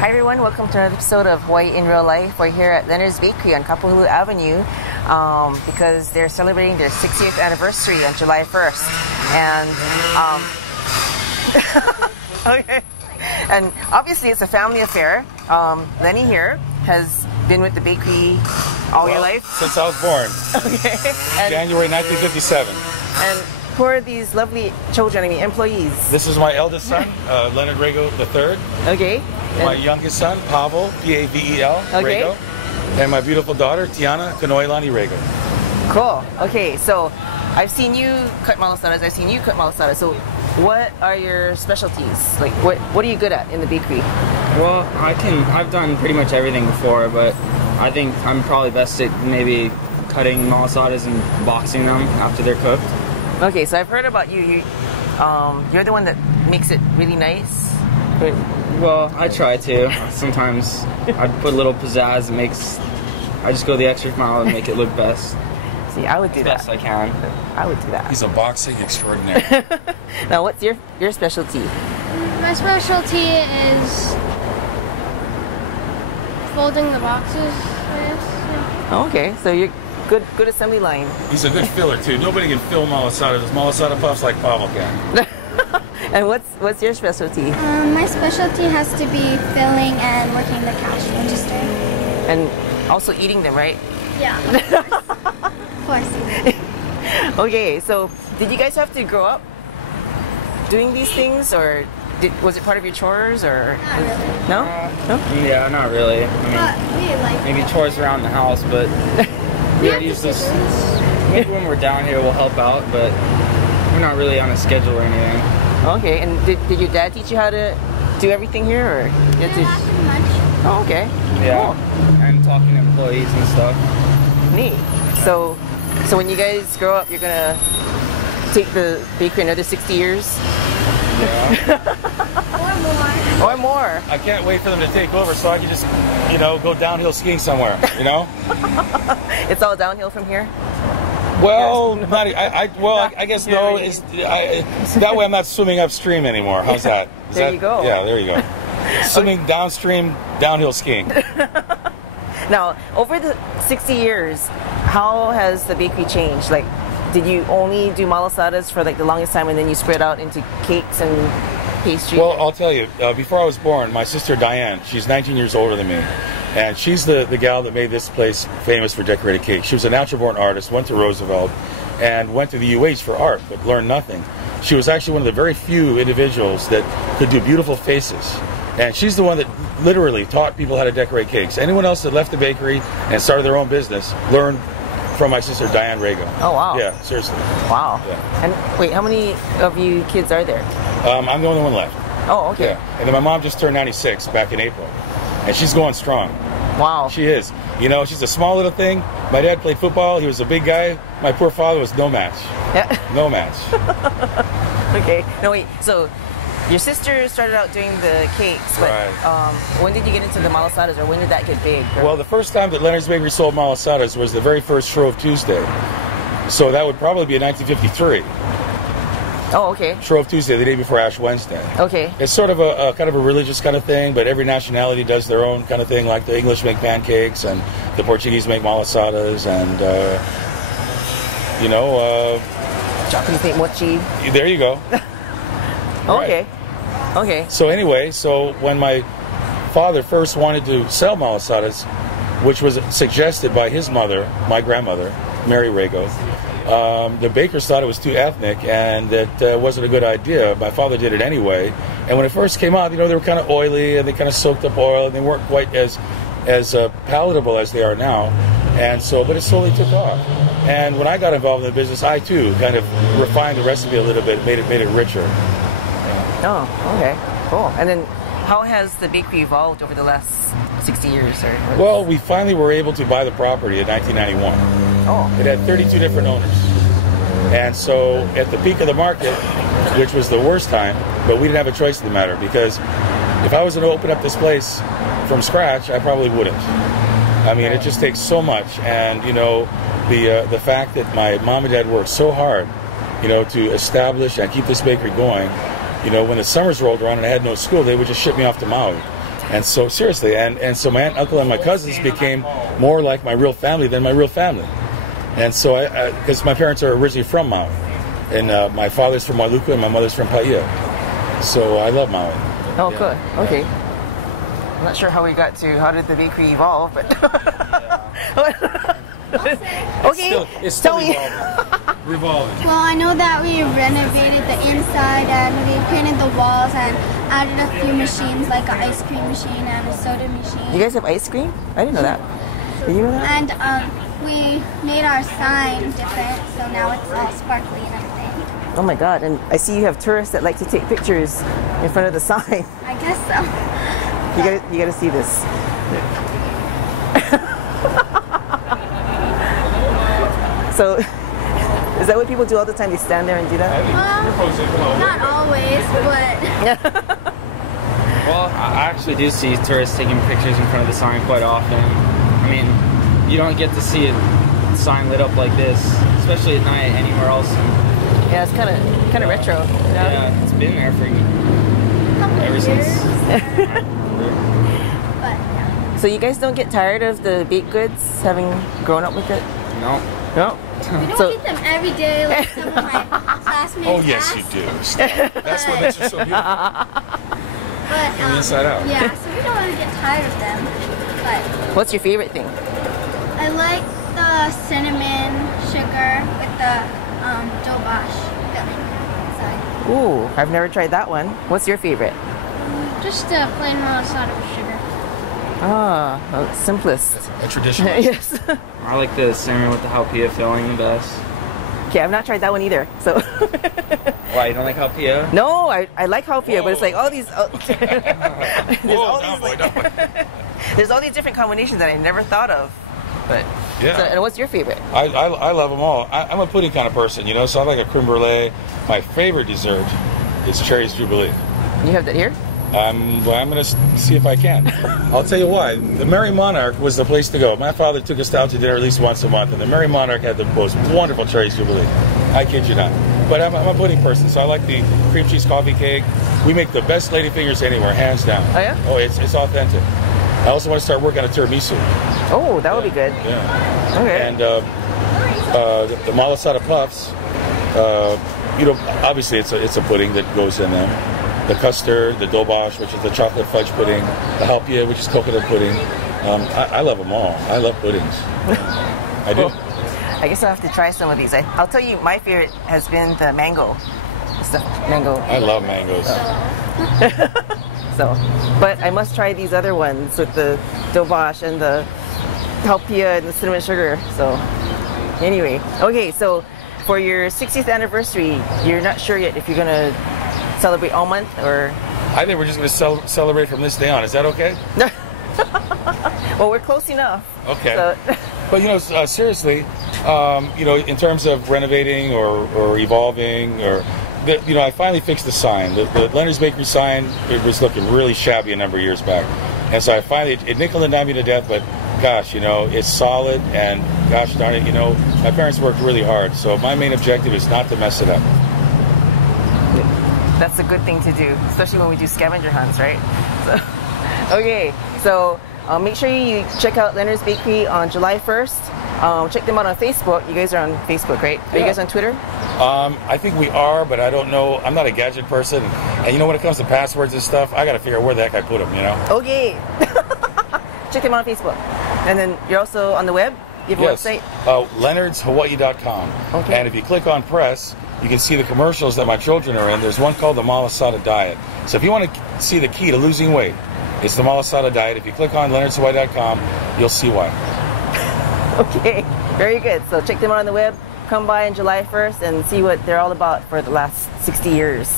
Hi everyone, welcome to another episode of Hawaii in Real Life. We're here at Leonard's Bakery on Kapahulu Avenue because they're celebrating their 60th anniversary on July 1st. And okay. And obviously it's a family affair. Lenny here has been with the bakery all your life? Since I was born. Okay. And January 1957. And who are these lovely children, employees? This is my eldest son, Leonard Rego III. Okay. My youngest son, Pavel, P-A-V-E-L, Okay. Rego. And my beautiful daughter, Tiana Kanoilani Rego. Cool. Okay, so I've seen you cut malasadas, I've seen you cut malasadas. So what are your specialties? Like, what are you good at in the bakery? Well, I've done pretty much everything before, but I think I'm probably best at maybe cutting malasadas and boxing them after they're cooked. Okay, so I've heard about you. You're the one that makes it really nice. Well, I try to. Sometimes I put a little pizzazz. I just go the extra mile and make it look best. See, I would do that. Best I can. I would do that. He's a boxing extraordinary. Now, what's your specialty? My specialty is folding the boxes, I guess. Yeah. Oh, okay, so you're good assembly line. He's a good filler too. Nobody can fill malasadas. Malasada puffs like Pavel can. And what's your specialty? My specialty has to be filling and working the cash register. And also eating them, right? Yeah. Of course. Okay, so did you guys have to grow up doing these things, or was it part of your chores, or Not really. no? No? Yeah, not really. But we like Maybe chores around the house, but we have use this. decisions. Maybe when we're down here, we'll help out, but we're not really on a schedule or anything. Okay, and did your dad teach you how to do everything here, or you had to? Not too much. Oh, okay. Yeah, and talking to employees and stuff. Neat. So when you guys grow up, you're gonna take the bakery another 60 years Yeah. Or more. or more. I can't wait for them to take over so I can just, go downhill skiing somewhere, It's all downhill from here. Well, I guess no. That way I'm not swimming upstream anymore. How's that? There you go. Yeah, there you go. Swimming downstream, downhill skiing. Now, over the 60 years, how has the bakery changed? Like, did you only do malasadas for like the longest time, and then you spread out into cakes and pastry? Well, I'll tell you. Before I was born, my sister Diane, she's 19 years older than me. And she's the gal that made this place famous for decorated cakes. She was a natural-born artist, went to Roosevelt, and went to the UH for art, but learned nothing. She was actually one of the very few individuals that could do beautiful faces. And she's the one that literally taught people how to decorate cakes. Anyone else that left the bakery and started their own business learned from my sister Diane Rego. Oh, wow. Yeah, seriously. Wow. Yeah. And wait, how many of you kids are there? I'm the only one left. Oh, okay. Yeah. And then my mom just turned 96 back in April. And she's going strong. Wow. She is. She's a small little thing. My dad played football. He was a big guy. My poor father was no match. Yeah. No match. Okay. No, wait. So your sister started out doing the cakes, but Right. When did you get into the malasadas, or when did that get big? Well, the first time that Leonard's Bakery sold malasadas was the very first Shrove Tuesday. So that would probably be in 1953. Oh, okay. Shrove Tuesday, the day before Ash Wednesday. Okay. It's sort of a kind of a religious kind of thing, but every nationality does their own kind of thing. Like the English make pancakes, and the Portuguese make malasadas, and Japanese make mochi. there you go. Okay. Okay. So anyway, when my father first wanted to sell malasadas, which was suggested by his mother, my grandmother, Mary Rego, the bakers thought it was too ethnic and that wasn't a good idea. My father did it anyway. And when it first came out, they were kind of oily and they kind of soaked up oil and they weren't quite as palatable as they are now. And so, but it slowly took off. And when I got involved in the business, I too kind of refined the recipe a little bit, made it richer. Oh, okay. Cool. And then how has the bakery evolved over the last 60 years? Well, we finally were able to buy the property in 1991. Oh. It had 32 different owners. And so at the peak of the market, which was the worst time, but we didn't have a choice in the matter, because if I was going to open up this place from scratch, I probably wouldn't. I mean, it just takes so much. And, the fact that my mom and dad worked so hard, to establish and keep this bakery going, when the summers rolled around and I had no school, they would just ship me off to Maui. And so seriously, and so my aunt, uncle, and my cousins became more like my real family than my real family. And so because my parents are originally from Maui, and my father's from Wailuku and my mother's from Paia. So I love Maui. Oh, good. Okay. I'm not sure how we got to how did the bakery evolve, but okay. It's still tell me. revolving. Well, I know that we renovated the inside and we painted the walls and added a few machines like an ice cream machine and a soda machine. You guys have ice cream? I didn't know that. Did you know that? And we made our sign different, so now it's all sparkly and everything. Oh my God! And I see you have tourists that like to take pictures in front of the sign. I guess so. You gotta see this. So, is that what people do all the time? They stand there and do that? Not always, but Well, I actually do see tourists taking pictures in front of the sign quite often. I mean, you don't get to see a sign lit up like this, especially at night anywhere else. Yeah, it's kind of retro. You know? Yeah, it's been there for ever since. but yeah. So you guys don't get tired of the baked goods, having grown up with it? No. No. We don't So- eat them every day like some of my classmates. Oh yes, you ask, do. That's what makes it so beautiful. But From the inside out. yeah, so we don't really get tired of them. But What's your favorite thing? I like the cinnamon sugar with the dobash filling inside. Ooh, I've never tried that one. What's your favorite? Just a plain malasada with sugar. Ah, simplest. A traditional. Yes. I like the cinnamon with the halpia filling the best. Okay, I've not tried that one either. So. Why, you don't like halpia? No, I like halpia, but it's like all these. There's all these different combinations that I never thought of. But Yeah. So, and what's your favorite? I love them all. I'm a pudding kind of person, you know, so I like a creme brulee. My favorite dessert is cherries jubilee. You have that here? Well, I'm going to see if I can. I'll tell you why. The Merry Monarch was the place to go. My father took us out to dinner at least once a month, and the Merry Monarch had the most wonderful cherries jubilee. I kid you not. But I'm a pudding person, so I like the cream cheese coffee cake. We make the best ladyfingers anywhere, hands down. Oh, yeah? Oh, it's authentic. I also want to start working on a tiramisu. Oh, that would be good. Yeah. Okay. And the malasada puffs, you know, obviously it's a pudding that goes in them. The custard, the dobash, which is the chocolate fudge pudding, the halpia, which is coconut pudding. I love them all. I love puddings. I do. Well, I guess I'll have to try some of these. I'll tell you, my favorite has been the mango. It's the mango. I love mangoes. So, but I must try these other ones with the dobash and the halpia and the cinnamon sugar. So, anyway, okay. So, for your 60th anniversary, you're not sure yet if you're gonna celebrate all month or. I think we're just going to celebrate from this day on. Is that okay? Well, we're close enough. Okay. So, But you know, seriously, you know, in terms of renovating or evolving, or you know, I finally fixed the sign. The Leonard's Bakery sign, it was looking really shabby a number of years back, and so I finally it nickel and dimed me to death. But gosh, you know, it's solid, and gosh darn it, you know, my parents worked really hard. So my main objective is not to mess it up. that's a good thing to do, especially when we do scavenger hunts, right? So, okay, so make sure you check out Leonard's Bakery on July 1st. Check them out on Facebook. You guys are on Facebook, right? Are you guys on Twitter? I think we are, but I don't know. I'm not a gadget person, and you know, when it comes to passwords and stuff, I got to figure out where the heck I put them. You know? Okay. Check them out on Facebook, and then you're also on the web. You have a website. LeonardsHawaii.com. Okay. And if you click on press, you can see the commercials that my children are in. There's one called the Malasada Diet. So if you want to see the key to losing weight, it's the Malasada Diet. If you click on LeonardsHawaii.com, you'll see why. Okay, very good. So check them out on the web. Come by on July 1st and see what they're all about for the last 60 years.